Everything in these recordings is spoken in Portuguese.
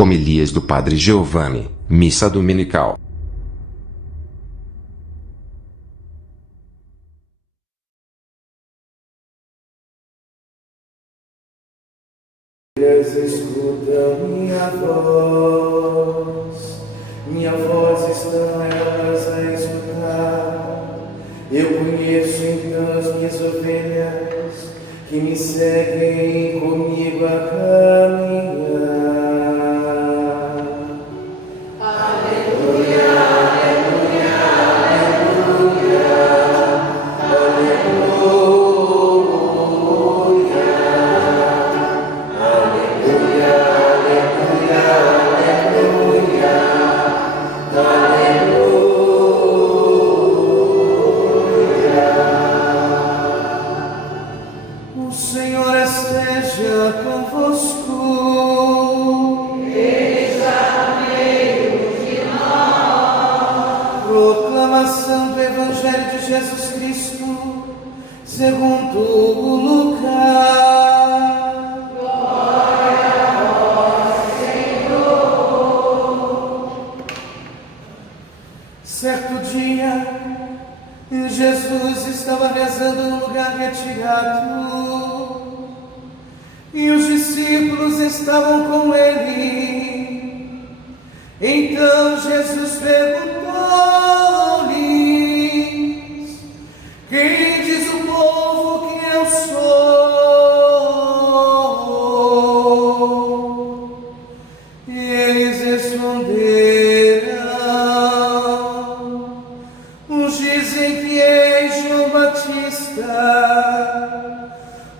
Homilias do Padre Giovanni, Missa Dominical. Escutam minha voz estão elas a escutar. Eu conheço então as minhas ovelhas, que me seguem comigo a caminhar. Aleluia, aleluia, aleluia, aleluia. O Senhor esteja convosco. Esteja no meio de nós. Proclamação do Evangelho de Jesus Cristo segundo Lucas. Certo dia, Jesus estava rezando num lugar retirado e os discípulos estavam com ele. Então Jesus perguntou-lhes: quem diz o povo que eu sou? E eles responderam: uns dizem que és João Batista,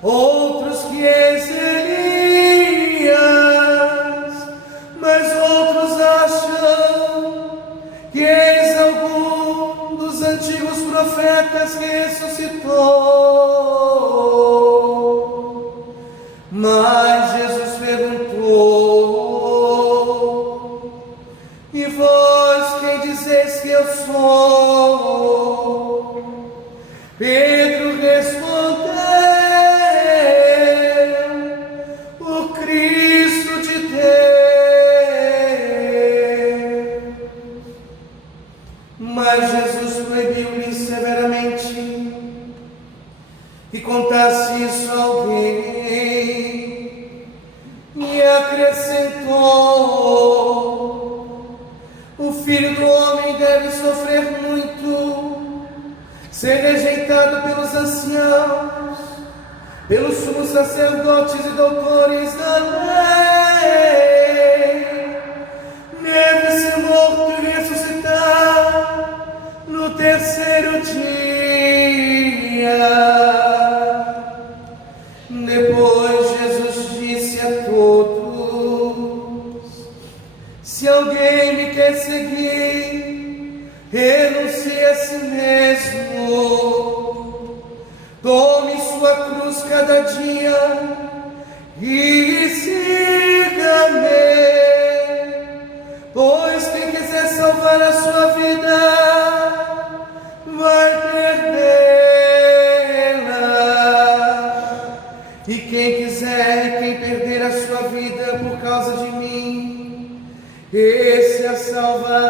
outros que és Elias, mas outros acham que és algum dos antigos profetas que ressuscitou. Mas Jesus perguntou: e vós quem dizeis que eu sou? Pedro respondeu: o Cristo de Deus. Mas Jesus proibiu-lhe severamente que contasse isso a alguém e acrescentou: o Filho do Homem deve sofrer muito, ser rejeitado pelos anciãos, pelos sumos sacerdotes e doutores da lei, deve ser morto e ressuscitar no terceiro dia. Depois Jesus disse a todos: se alguém me quer seguir, renuncie a si mesmo, tome sua cruz cada dia e siga-me. Pois quem quiser salvar a sua vida, vai perdê-la. E quem perder a sua vida por causa de mim, esse a salvará.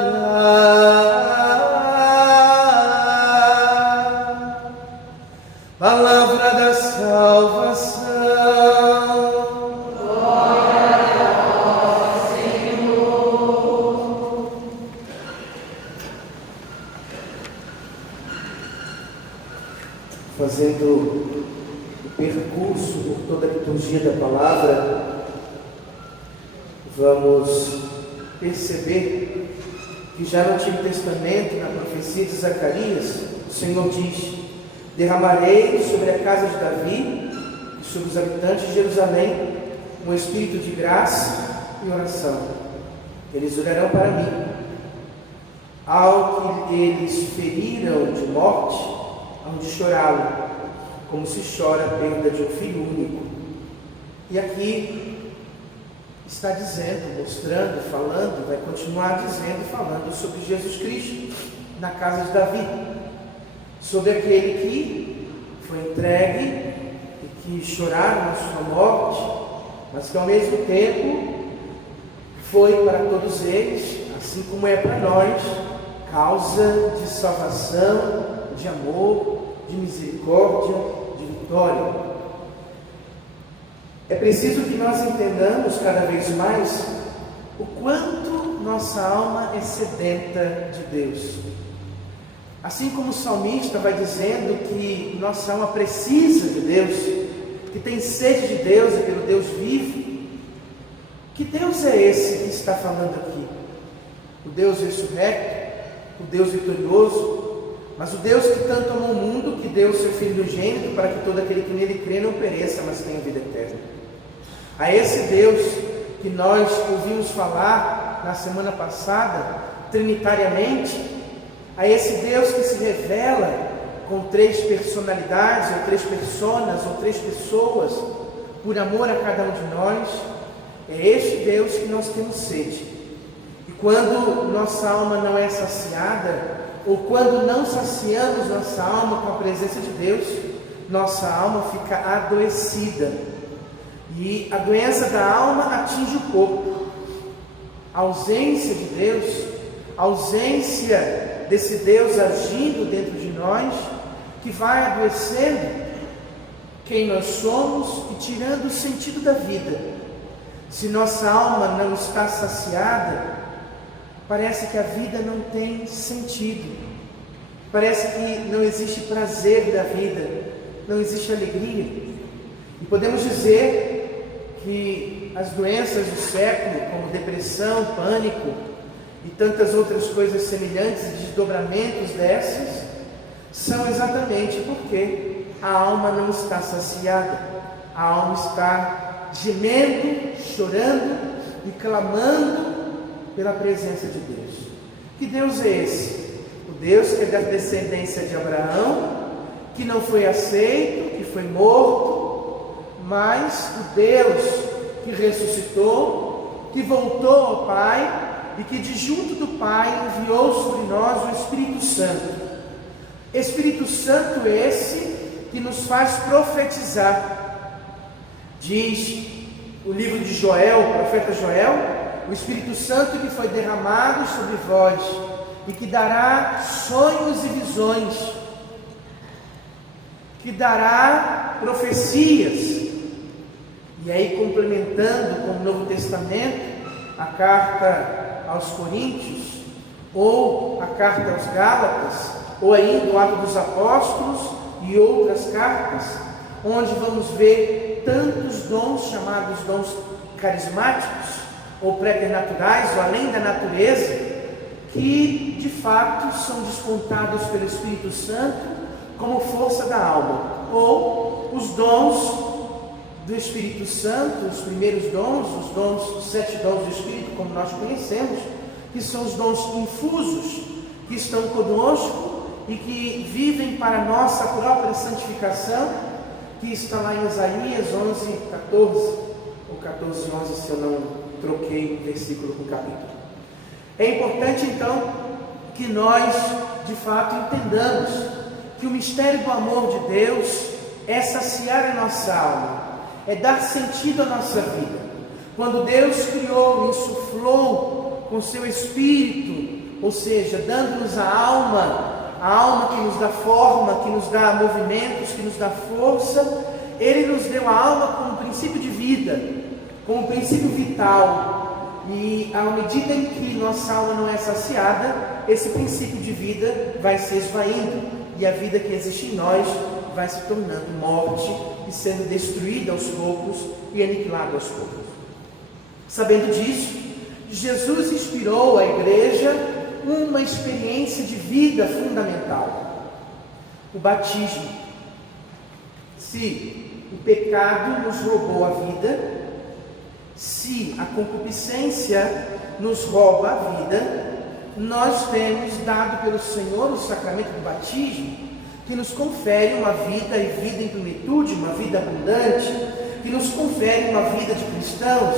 Palavra da salvação. Glória a vós, Senhor. Fazendo o percurso por toda a liturgia da palavra, vamos perceber que já no Antigo Testamento, na profecia de Zacarias, o Senhor diz: derramarei sobre a casa de Davi e sobre os habitantes de Jerusalém um espírito de graça e oração. Eles olharão para mim. Ao que eles feriram de morte, hão de chorá-lo, como se chora a perda de um filho único. E aqui está dizendo, mostrando, falando, vai continuar dizendo e falando sobre Jesus Cristo na casa de Davi, sobre aquele que foi entregue e que choraram a sua morte, mas que ao mesmo tempo foi para todos eles, assim como é para nós, causa de salvação, de amor, de misericórdia, de vitória. É preciso que nós entendamos cada vez mais o quanto nossa alma é sedenta de Deus. Assim como o salmista vai dizendo que nossa alma precisa de Deus, que tem sede de Deus e pelo Deus vivo, que Deus é esse que está falando aqui? O Deus ressurrecto, o Deus vitorioso, mas o Deus que tanto amou o mundo, que deu o seu Filho unigênito para que todo aquele que nele crê não pereça, mas tenha vida eterna. A esse Deus que nós ouvimos falar na semana passada, trinitariamente, a esse Deus que se revela com 3 personalidades, ou 3 personas, ou 3 pessoas, por amor a cada um de nós, é este Deus que nós temos sede. E quando nossa alma não é saciada, ou quando não saciamos nossa alma com a presença de Deus, nossa alma fica adoecida. E a doença da alma atinge o corpo. A ausência de Deus, a ausência desse Deus agindo dentro de nós, que vai adoecendo quem nós somos e tirando o sentido da vida. Se nossa alma não está saciada, parece que a vida não tem sentido, parece que não existe prazer da vida, não existe alegria. E podemos dizer que as doenças do século, como depressão, pânico e tantas outras coisas semelhantes, desdobramentos dessas, são exatamente porque a alma não está saciada, a alma está gemendo, chorando e clamando pela presença de Deus. Que Deus é esse? O Deus que é da descendência de Abraão, que não foi aceito, que foi morto, mas o Deus que ressuscitou, que voltou ao Pai e que de junto do Pai enviou sobre nós o Espírito Santo. Espírito Santo esse que nos faz profetizar. Diz o livro de Joel, o profeta Joel, o Espírito Santo que foi derramado sobre vós e que dará sonhos e visões, que dará profecias. E aí, complementando com o Novo Testamento, a carta aos Coríntios, ou a carta aos Gálatas, ou ainda o Atos dos Apóstolos e outras cartas, onde vamos ver tantos dons chamados dons carismáticos ou preternaturais, ou além da natureza, que de fato são despontados pelo Espírito Santo como força da alma, ou os dons do Espírito Santo, os primeiros dons, os 7 dons do Espírito, como nós conhecemos, que são os dons infusos, que estão conosco e que vivem para a nossa própria santificação, que está lá em Isaías 11:14, ou 14:11, se eu não troquei o versículo com o capítulo. É importante então que nós de fato entendamos que o mistério do amor de Deus é saciar a nossa alma, é dar sentido à nossa vida. Quando Deus criou, insuflou com seu Espírito, ou seja, dando-nos a alma que nos dá forma, que nos dá movimentos, que nos dá força, Ele nos deu a alma como princípio de vida, como princípio vital. E à medida em que nossa alma não é saciada, esse princípio de vida vai se esvaindo, e a vida que existe em nós vai se tornando morte e sendo destruída aos poucos e aniquilada aos poucos. Sabendo disso, Jesus inspirou a igreja uma experiência de vida fundamental: o batismo. Se o pecado nos roubou a vida, se a concupiscência nos rouba a vida, nós temos dado pelo Senhor o sacramento do batismo, que nos confere uma vida e vida em plenitude, uma vida abundante, que nos confere uma vida de cristãos,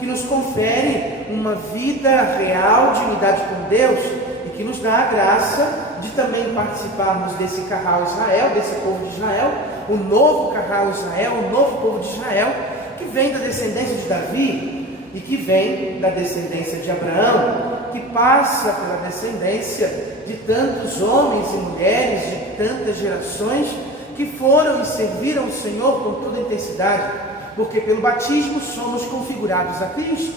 que nos confere uma vida real de unidade com Deus, e que nos dá a graça de também participarmos desse carral Israel, desse povo de Israel, o novo carral Israel, o novo povo de Israel, que vem da descendência de Davi, e que vem da descendência de Abraão, que passa pela descendência de tantos homens e mulheres, de tantas gerações, que foram e serviram o Senhor com toda intensidade, porque pelo batismo somos configurados a Cristo,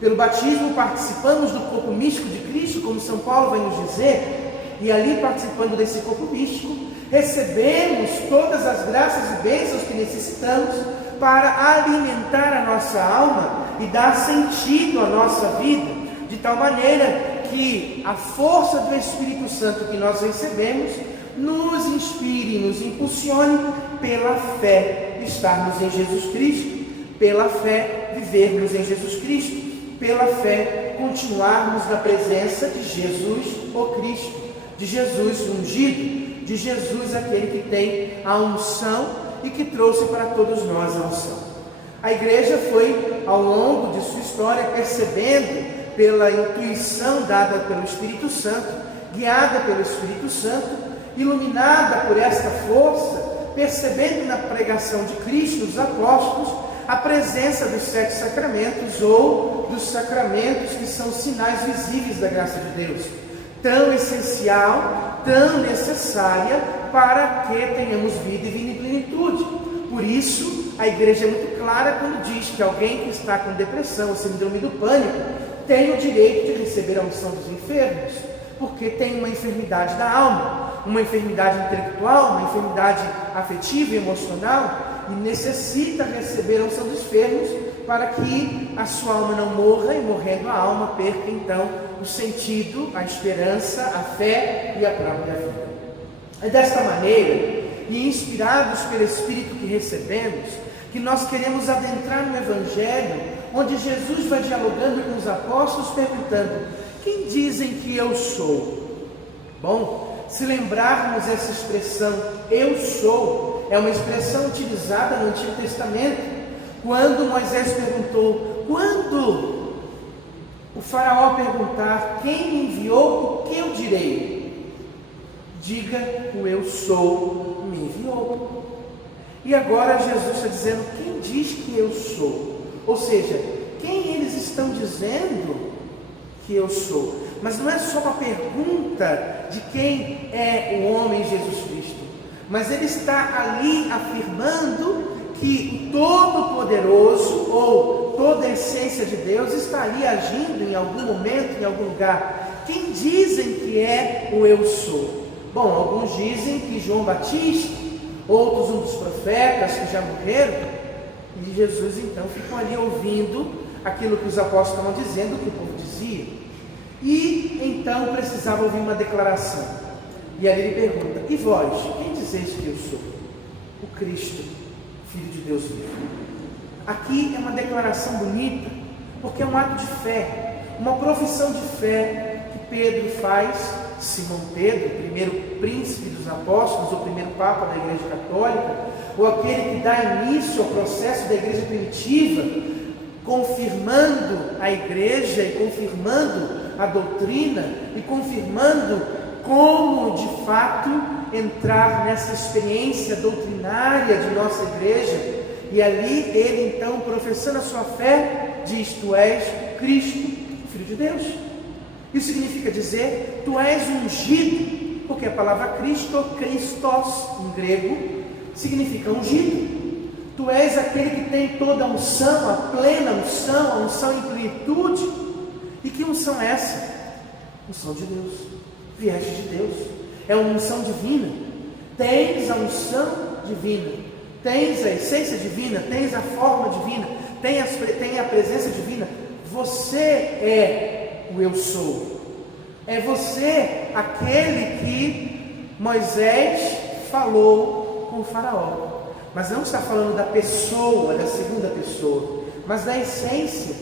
pelo batismo participamos do corpo místico de Cristo, como São Paulo vai nos dizer, e ali participando desse corpo místico, recebemos todas as graças e bênçãos que necessitamos para alimentar a nossa alma e dar sentido à nossa vida, de tal maneira que a força do Espírito Santo que nós recebemos nos inspire e nos impulsione pela fé estarmos em Jesus Cristo, pela fé vivermos em Jesus Cristo, pela fé continuarmos na presença de Jesus, o Cristo, de Jesus ungido, de Jesus aquele que tem a unção e que trouxe para todos nós a unção. A igreja foi, ao longo de sua história, percebendo pela intuição dada pelo Espírito Santo, guiada pelo Espírito Santo, iluminada por esta força, percebendo na pregação de Cristo, dos apóstolos, a presença dos 7 sacramentos ou dos sacramentos que são sinais visíveis da graça de Deus, tão essencial, tão necessária para que tenhamos vida e vida em plenitude. Por isso, a igreja é muito clara quando diz que alguém que está com depressão, síndrome do pânico, tem o direito de receber a unção dos enfermos, porque tem uma enfermidade da alma, uma enfermidade intelectual, uma enfermidade afetiva e emocional, e necessita receber a unção dos enfermos para que a sua alma não morra, e morrendo a alma perca então o sentido, a esperança, a fé e a própria vida. É desta maneira, e inspirados pelo Espírito que recebemos, que nós queremos adentrar no Evangelho, onde Jesus vai dialogando com os apóstolos, perguntando: quem dizem que eu sou? Bom, se lembrarmos essa expressão, eu sou, é uma expressão utilizada no Antigo Testamento, quando Moisés perguntou, quando o faraó perguntar quem me enviou, o que eu direi? Diga, o eu sou me enviou. E agora Jesus está dizendo, quem diz que eu sou? Ou seja, quem eles estão dizendo que eu sou? Mas não é só uma pergunta de quem é o homem Jesus Cristo, mas ele está ali afirmando que o Todo-Poderoso, ou toda a essência de Deus, está ali agindo em algum momento, em algum lugar. Quem dizem que é o eu sou? Bom, alguns dizem que João Batista, outros um dos profetas que já morreram, e Jesus então ficam ali ouvindo aquilo que os apóstolos estavam dizendo, o que o povo dizia, e então precisava ouvir uma declaração. E ali ele pergunta, e vós, quem dizeis que eu sou? O Cristo, Filho de Deus vivo. Aqui é uma declaração bonita, porque é um ato de fé, uma profissão de fé que Pedro faz. Simão Pedro, primeiro príncipe dos apóstolos, ou primeiro papa da Igreja Católica, ou aquele que dá início ao processo da Igreja primitiva, confirmando a Igreja e confirmando a doutrina e confirmando como de fato entrar nessa experiência doutrinária de nossa Igreja. E ali ele então, professando a sua fé, diz: tu és Cristo, Filho de Deus. Isso significa dizer, tu és ungido, porque a palavra Cristo, Christos, em grego, significa ungido. Tu és aquele que tem toda a unção, a plena unção, a unção em plenitude. E que unção é essa? Unção de Deus, vieste de Deus, é uma unção divina. Tens a unção divina, tens a essência divina, tens a forma divina, tem a presença divina. Você é o eu sou. É você aquele que Moisés falou com o faraó. Mas não está falando da pessoa, da segunda pessoa, mas da essência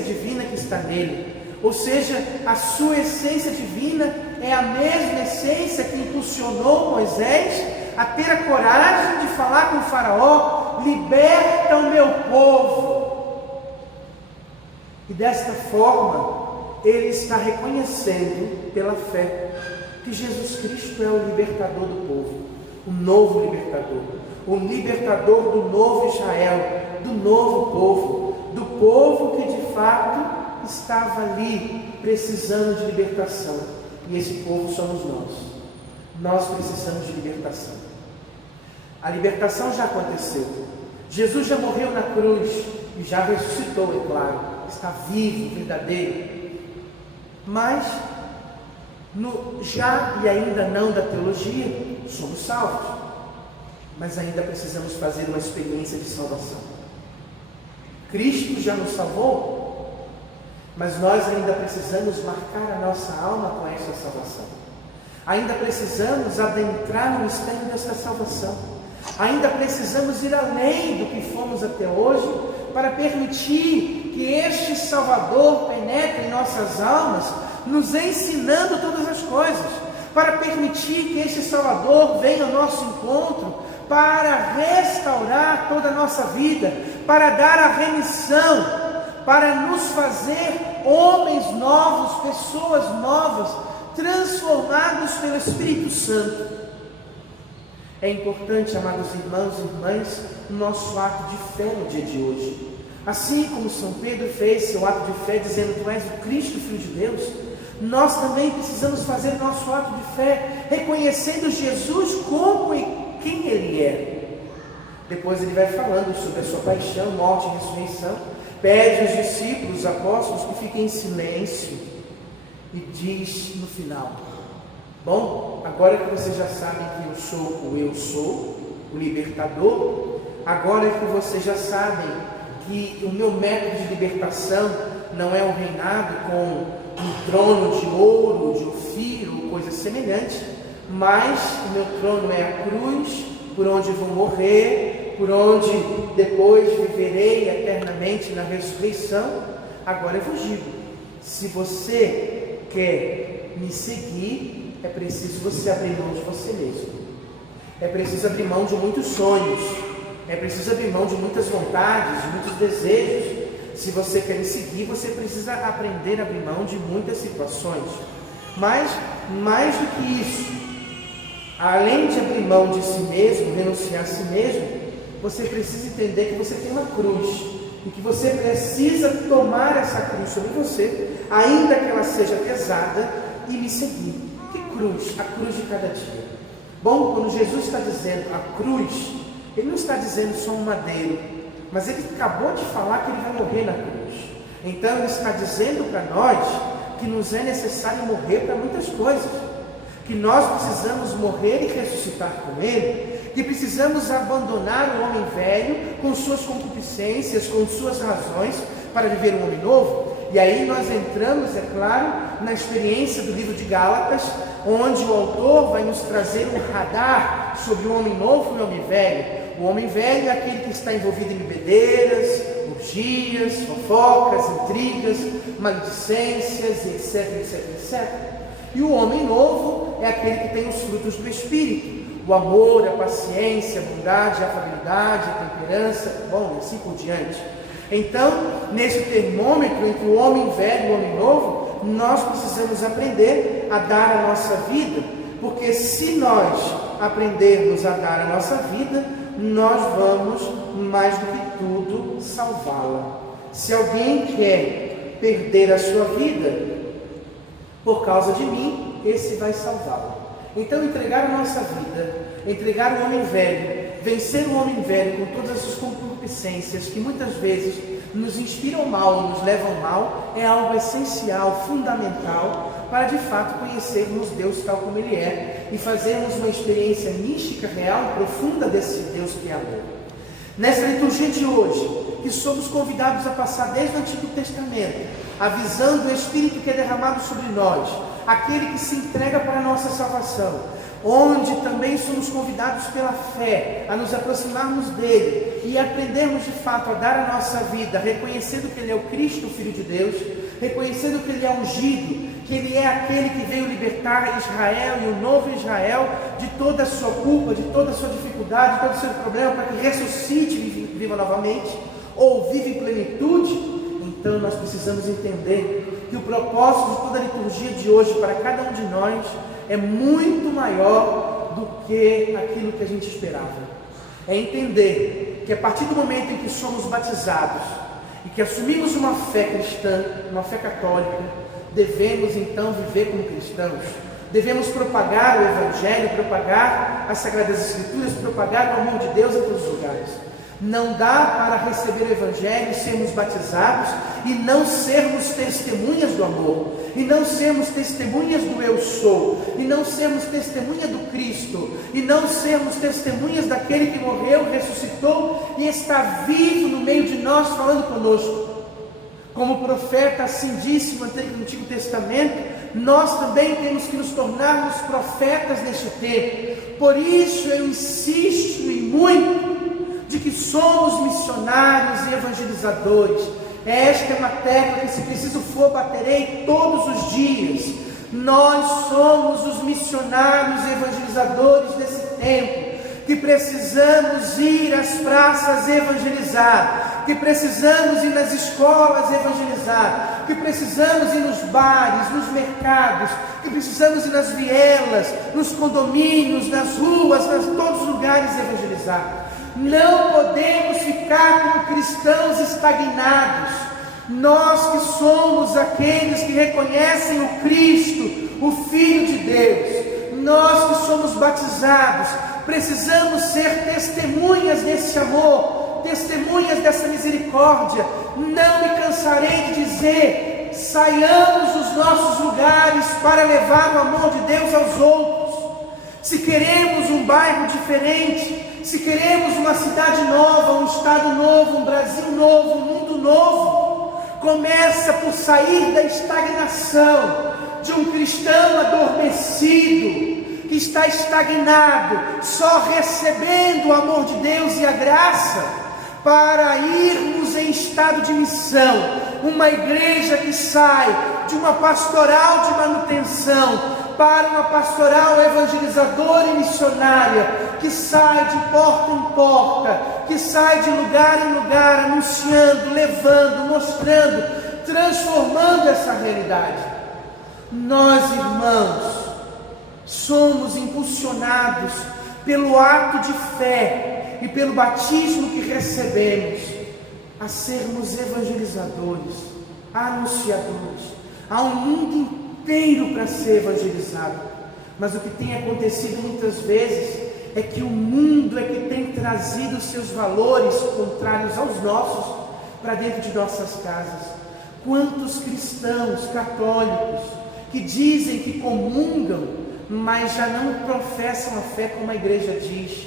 divina que está nele. Ou seja, a sua essência divina é a mesma essência que impulsionou Moisés a ter a coragem de falar com o faraó: liberta o meu povo. E desta forma, ele está reconhecendo pela fé que Jesus Cristo é o libertador do povo, o novo libertador, o libertador do novo Israel, do novo povo, do povo que de fato estava ali precisando de libertação. E esse povo somos nós. Nós precisamos de libertação. A libertação já aconteceu. Jesus já morreu na cruz e já ressuscitou, é claro. Está vivo, verdadeiro. Mas no já e ainda não da teologia, somos salvos. Mas ainda precisamos fazer uma experiência de salvação. Cristo já nos salvou, mas nós ainda precisamos marcar a nossa alma com essa salvação. Ainda precisamos adentrar no mistério dessa salvação. Ainda precisamos ir além do que fomos até hoje, para permitir que este Salvador penetre em nossas almas, nos ensinando todas as coisas, para permitir que este Salvador venha ao nosso encontro, para restaurar toda a nossa vida, para dar a remissão, para nos fazer homens novos, pessoas novas, transformados pelo Espírito Santo. É importante, amados irmãos e irmãs, o nosso ato de fé no dia de hoje. Assim como São Pedro fez seu ato de fé, dizendo: Tu és o Cristo, Filho de Deus, nós também precisamos fazer o nosso ato de fé, reconhecendo Jesus como e quem Ele é. Depois ele vai falando sobre a sua paixão, morte e ressurreição. Pede aos discípulos, os apóstolos, que fiquem em silêncio. E diz no final: bom, agora que vocês já sabem que eu sou o Eu Sou, o libertador, agora que vocês já sabem que o meu método de libertação não é um reinado com um trono de ouro, de ofiro, ou coisa semelhante, mas o meu trono é a cruz, por onde vou morrer, por onde depois viverei eternamente na ressurreição. Agora eu vos digo: se você quer me seguir, é preciso você abrir mão de você mesmo. É preciso abrir mão de muitos sonhos. É preciso abrir mão de muitas vontades, de muitos desejos. Se você quer me seguir, você precisa aprender a abrir mão de muitas situações. Mas, mais do que isso, além de abrir mão de si mesmo, renunciar a si mesmo, você precisa entender que você tem uma cruz e que você precisa tomar essa cruz sobre você, ainda que ela seja pesada, e me seguir. Que cruz? A cruz de cada dia. Bom, quando Jesus está dizendo a cruz, Ele não está dizendo só um madeiro, mas Ele acabou de falar que Ele vai morrer na cruz. Então Ele está dizendo para nós que nos é necessário morrer para muitas coisas, que nós precisamos morrer e ressuscitar com Ele, que precisamos abandonar o homem velho com suas concupiscências, com suas razões, para viver um homem novo. E aí nós entramos, é claro, na experiência do livro de Gálatas, onde o autor vai nos trazer um radar sobre o homem novo e o homem velho. O homem velho é aquele que está envolvido em bebedeiras, orgias, fofocas, intrigas, maledicências, etc, etc, etc. E o homem novo é aquele que tem os frutos do Espírito: o amor, a paciência, a bondade, a afabilidade, a temperança, bom, e assim por diante. Então, nesse termômetro entre o homem velho e o homem novo, nós precisamos aprender a dar a nossa vida, porque se nós aprendermos a dar a nossa vida, nós vamos, mais do que tudo, salvá-la. Se alguém quer perder a sua vida por causa de mim, esse vai salvá-la. Então, entregar a nossa vida, entregar o homem velho, vencer o homem velho com todas as suas concupiscências, que muitas vezes nos inspiram mal, nos levam mal, é algo essencial, fundamental, para de fato conhecermos Deus tal como Ele é e fazermos uma experiência mística, real, profunda desse Deus que é amor. Nessa liturgia de hoje, que somos convidados a passar desde o Antigo Testamento, avisando o Espírito que é derramado sobre nós, aquele que se entrega para a nossa salvação, onde também somos convidados pela fé a nos aproximarmos dele e aprendermos de fato a dar a nossa vida, reconhecendo que Ele é o Cristo, o Filho de Deus, reconhecendo que Ele é ungido, que Ele é aquele que veio libertar Israel e o novo Israel de toda a sua culpa, de toda a sua dificuldade, de todo o seu problema, para que ressuscite e viva novamente, ou viva em plenitude. Então nós precisamos entender que o propósito de toda a liturgia de hoje para cada um de nós é muito maior do que aquilo que a gente esperava. É entender que a partir do momento em que somos batizados e que assumimos uma fé cristã, uma fé católica, devemos então viver como cristãos. Devemos propagar o Evangelho, propagar as Sagradas Escrituras, propagar o amor de Deus em todos os lugares. Não dá para receber o Evangelho e sermos batizados e não sermos testemunhas do amor, e não sermos testemunhas do eu sou, e não sermos testemunha do Cristo, e não sermos testemunhas daquele que morreu, ressuscitou e está vivo no meio de nós, falando conosco. Como o profeta assim disse no Antigo Testamento, nós também temos que nos tornarmos profetas neste tempo. Por isso eu insisto e muito de que somos missionários e evangelizadores. Esta é uma tecla que, se preciso for, baterei todos os dias. Nós somos os missionários e evangelizadores desse tempo, que precisamos ir às praças evangelizar, que precisamos ir nas escolas evangelizar, que precisamos ir nos bares, nos mercados, que precisamos ir nas vielas, nos condomínios, nas ruas, em todos os lugares evangelizar. Não podemos ficar como cristãos estagnados. Nós que somos aqueles que reconhecem o Cristo, o Filho de Deus, nós que somos batizados, precisamos ser testemunhas desse amor, testemunhas dessa misericórdia. Não me cansarei de dizer: saiamos dos nossos lugares para levar o amor de Deus aos outros. Se queremos um bairro diferente, se queremos uma cidade nova, um estado novo, um Brasil novo, um mundo novo, começa por sair da estagnação de um cristão adormecido, que está estagnado, só recebendo o amor de Deus e a graça, para irmos em estado de missão. Uma igreja que sai de uma pastoral de manutenção para uma pastoral evangelizadora e missionária, que sai de porta em porta, que sai de lugar em lugar, anunciando, levando, mostrando, transformando essa realidade. Nós, irmãos, somos impulsionados pelo ato de fé e pelo batismo que recebemos a sermos evangelizadores, anunciadores. Há um mundo inteiro para ser evangelizado, mas o que tem acontecido muitas vezes é que o mundo é que tem trazido seus valores contrários aos nossos para dentro de nossas casas. Quantos cristãos católicos que dizem que comungam, mas já não professam a fé como a igreja diz.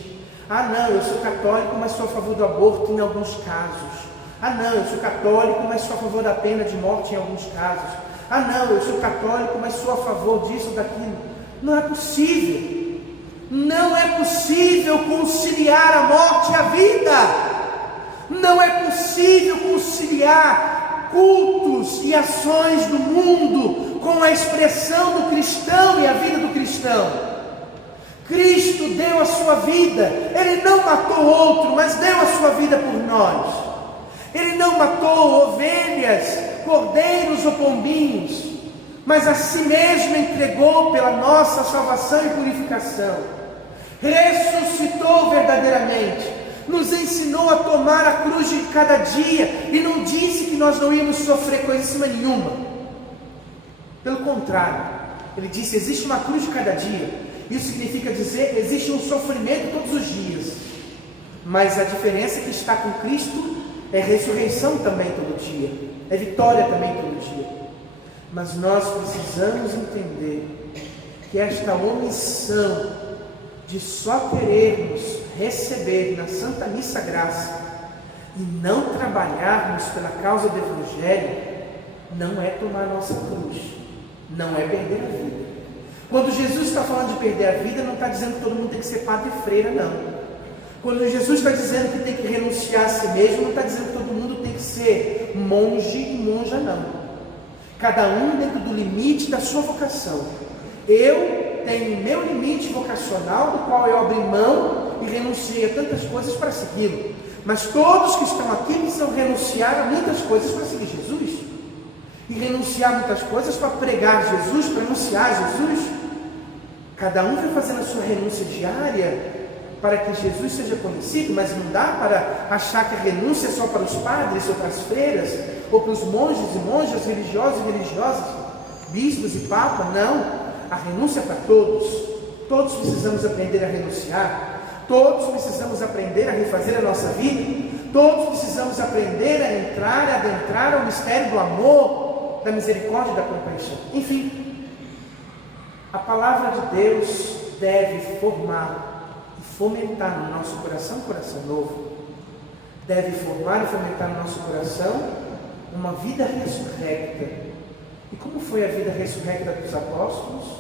Ah não, eu sou católico, mas sou a favor do aborto em alguns casos. Ah não, eu sou católico, mas sou a favor da pena de morte em alguns casos. Ah não, eu sou católico, mas sou a favor disso ou daquilo. Não é possível. Não é possível conciliar a morte e a vida. Não é possível conciliar cultos e ações do mundo com a expressão do cristão e a vida do cristão. Cristo deu a sua vida. Ele não matou outro, mas deu a sua vida por nós. Ele não matou ovelhas, cordeiros ou pombinhos, mas a si mesmo entregou pela nossa salvação e purificação. Ressuscitou verdadeiramente, nos ensinou a tomar a cruz de cada dia, e não disse que nós não íamos sofrer coisíssima nenhuma. Pelo contrário, ele disse: existe uma cruz de cada dia. Isso significa dizer que existe um sofrimento todos os dias, mas a diferença é que estar com Cristo é ressurreição também todo dia, é vitória também todo dia. Mas nós precisamos entender que esta omissão de só querermos receber na Santa Missa Graça e não trabalharmos pela causa do Evangelho não é tomar nossa cruz, não é perder a vida. Quando Jesus está falando de perder a vida, não está dizendo que todo mundo tem que ser padre e freira, não. Quando Jesus está dizendo que tem que renunciar a si mesmo, não está dizendo que todo mundo tem que ser monge e monja, não. Cada um dentro do limite da sua vocação. Eu tenho meu limite vocacional, do qual eu abri mão e renunciei a tantas coisas para segui-lo. Mas todos que estão aqui precisam renunciar a muitas coisas para seguir Jesus. E renunciar a muitas coisas para pregar Jesus, para anunciar Jesus. Cada um vai fazendo a sua renúncia diária para que Jesus seja conhecido, mas não dá para achar que a renúncia é só para os padres ou para as freiras, ou para os monges e monjas, religiosos e religiosas, bispos e papas. Não, a renúncia é para todos. Todos precisamos aprender a renunciar, todos precisamos aprender a refazer a nossa vida, todos precisamos aprender a entrar, a adentrar ao mistério do amor, da misericórdia e da compaixão. Enfim, a palavra de Deus deve formar e fomentar no nosso coração um coração novo. Deve formar e fomentar no nosso coração uma vida ressurrecta. E como foi a vida ressurrecta dos apóstolos?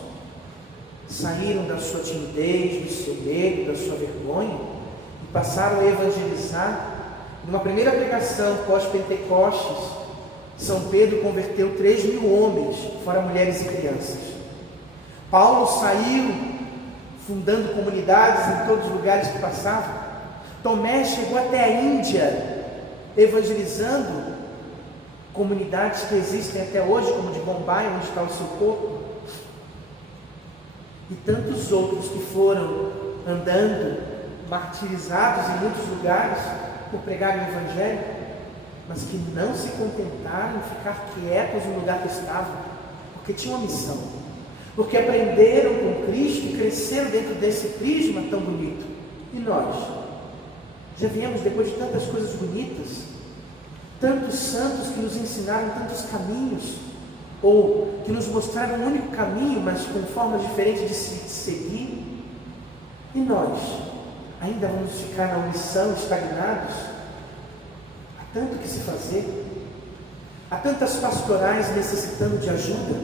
Saíram da sua timidez, do seu medo, da sua vergonha e passaram a evangelizar. Numa primeira pregação pós-Pentecostes, São Pedro converteu 3.000 homens, fora mulheres e crianças. Paulo saiu fundando comunidades em todos os lugares que passava. Tomé chegou até a Índia, evangelizando comunidades que existem até hoje, como de Bombay, onde está o seu corpo. E tantos outros que foram andando, martirizados em muitos lugares por pregar o Evangelho, mas que não se contentaram em ficar quietos no lugar que estavam, porque tinham uma missão, porque aprenderam com Cristo e cresceram dentro desse prisma tão bonito. E nós, já viemos depois de tantas coisas bonitas, tantos santos que nos ensinaram tantos caminhos, ou que nos mostraram um único caminho, mas com formas diferentes de se seguir. E nós ainda vamos ficar na omissão, estagnados? Há tanto que se fazer, há tantas pastorais necessitando de ajuda,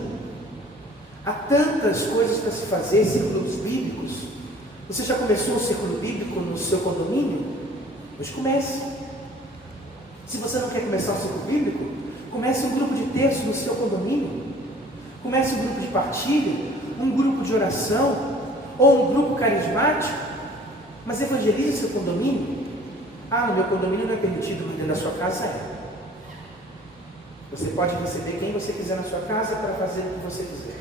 há tantas coisas para se fazer, círculos bíblicos. Você já começou um círculo bíblico no seu condomínio? Pois comece. Se você não quer começar um círculo bíblico, comece um grupo de texto no seu condomínio, comece um grupo de partilha, um grupo de oração, ou um grupo carismático, mas evangelize seu condomínio. Ah, no meu condomínio não é permitido, mas dentro da sua casa é. Você pode receber quem você quiser na sua casa para fazer o que você quiser.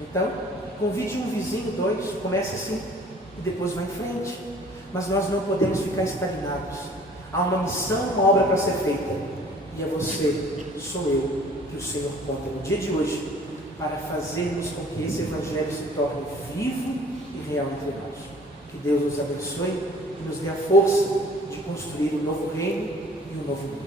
Então, convide um vizinho, 2, comece assim, e depois vá em frente. Mas nós não podemos ficar estagnados. Há uma missão, uma obra para ser feita. E é você, sou eu, que o Senhor conta no dia de hoje, para fazermos com que esse Evangelho se torne vivo e real entre nós. Que Deus nos abençoe e nos dê a força de construir um novo reino e um novo mundo.